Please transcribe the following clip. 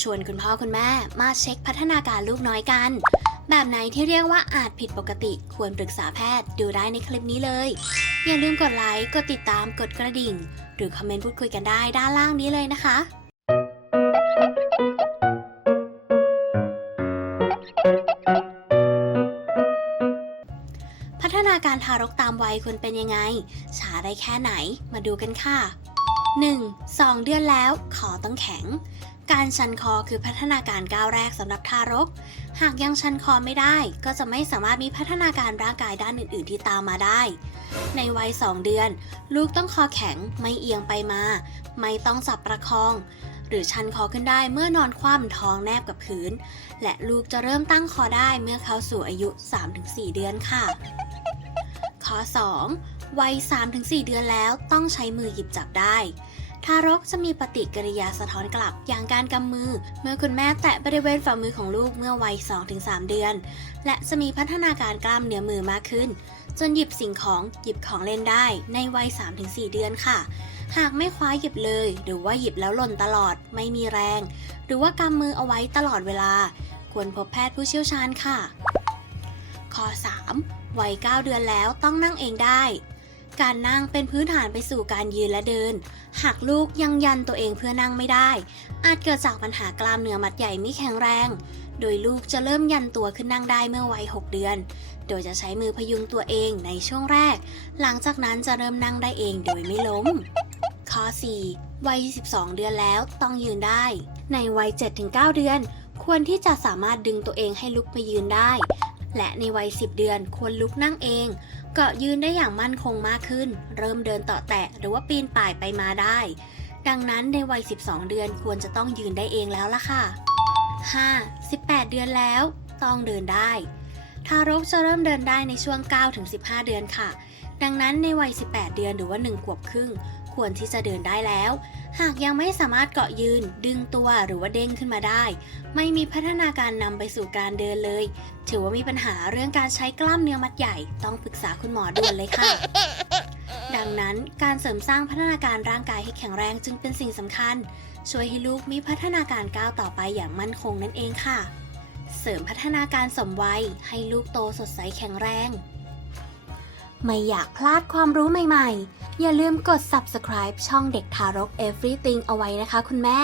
ชวนคุณพ่อคุณแม่มาเช็คพัฒนาการลูกน้อยกัน แบบไหนที่เรียกว่าอาจผิดปกติควรปรึกษาแพทย์ดูได้ในคลิปนี้เลย อย่าลืมกดไลค์กดติดตามกดกระดิ่ง หรือคอมเมนต์พูดคุยกันได้ด้านล่างนี้เลยนะคะพัฒนาการทารกตามวัยควรเป็นยังไง ช้าได้แค่ไหน มาดูกันค่ะ 1. 2 เดือนแล้วคอต้องแข็ง การชันคอคือพัฒนาการก้าวแรกสำหรับทารก หากยังชันคอไม่ได้ ก็จะไม่สามารถมีพัฒนาการร่างกายด้านอื่น ๆ ที่ตามมาได้ ในวัย 2 เดือน ลูกต้องคอแข็งไม่เอียงไปมา ไม่ต้องจับประคอง หรือชันคอขึ้นได้เมื่อนอนคว่ำท้องแนบกับพื้น และลูกจะเริ่มตั้งคอได้เมื่อเข้าสู่อายุ 3-4 เดือนค่ะ ข้อ 2. วัย 3-4 เดือนแล้วต้องใช้มือหยิบจับได้ ทารกจะมีปฏิกิริยาสะท้อนกลับอย่างการกำมือ เมื่อคุณแม่แตะบริเวณฝ่ามือของลูกเมื่อวัย 2-3 เดือน และจะมีพัฒนาการกล้ามเนื้อมือมากขึ้น จนหยิบสิ่งของหยิบของเล่นได้ในวัย 3-4 เดือนค่ะ หากไม่คว้าหยิบเลย หรือว่าหยิบแล้วหล่นตลอดไม่มีแรง หรือว่ากำมือเอาไว้ตลอดเวลา ควรพบแพทย์ผู้เชี่ยวชาญค่ะ ข้อ 3. วัย 9 เดือนแล้วต้องนั่งเองได้การนั่งเป็นพื้นฐานไปสู่การยืนและเดิน หากลูกยังยันตัวเองเพื่อนั่งไม่ได้ อาจเกิดจากปัญหากล้ามเนื้อมัดใหญ่ไม่แข็งแรง โดยลูกจะเริ่มยันตัวขึ้นนั่งได้เมื่อวัย 6 เดือน โดยจะใช้มือพยุงตัวเองในช่วงแรก หลังจากนั้นจะเริ่มนั่งได้เองโดยไม่ล้ม ข้อ 4. วัย 12 เดือนแล้วต้องยืนได้ ในวัย 7-9 เดือน ควรที่จะสามารถดึงตัวเองให้ลุกไปยืนได้ และในวัย 10 เดือนควรลุกนั่งเอง เกาะยืนได้อย่างมั่นคงมากขึ้น เริ่มเดินต่อแตะหรือว่าปีนป่ายไปมาได้ ดังนั้นในวัย 12 เดือนควรจะต้องยืนได้เองแล้วล่ะค่ะ 5. 18 เดือนแล้ว ต้องเดินได้ ทารกจะเริ่มเดินได้ในช่วง 9-15 เดือนค่ะ ดังนั้นในวัย 18 เดือนหรือว่า 1 ขวบครึ่ง ควรที่จะเดินได้แล้ว หากยังไม่สามารถเกาะยืน ดึงตัวหรือว่าเด้งขึ้นมาได้ ไม่มีพัฒนาการนำไปสู่การเดินเลย ถือว่ามีปัญหาเรื่องการใช้กล้ามเนื้อมัดใหญ่ ต้องปรึกษาคุณหมอด่วนเลยค่ะ ดังนั้นการเสริมสร้างพัฒนาการร่างกายให้แข็งแรงจึงเป็นสิ่งสำคัญ ช่วยให้ลูกมีพัฒนาการก้าวต่อไปอย่างมั่นคงนั่นเองค่ะ เสริมพัฒนาการสมวัยให้ลูกโตสดใสแข็งแรง ไม่อยากพลาดความรู้ใหม่ๆ อย่าลืมกด subscribe ช่องเด็กทารก Everything เอาไว้นะคะคุณแม่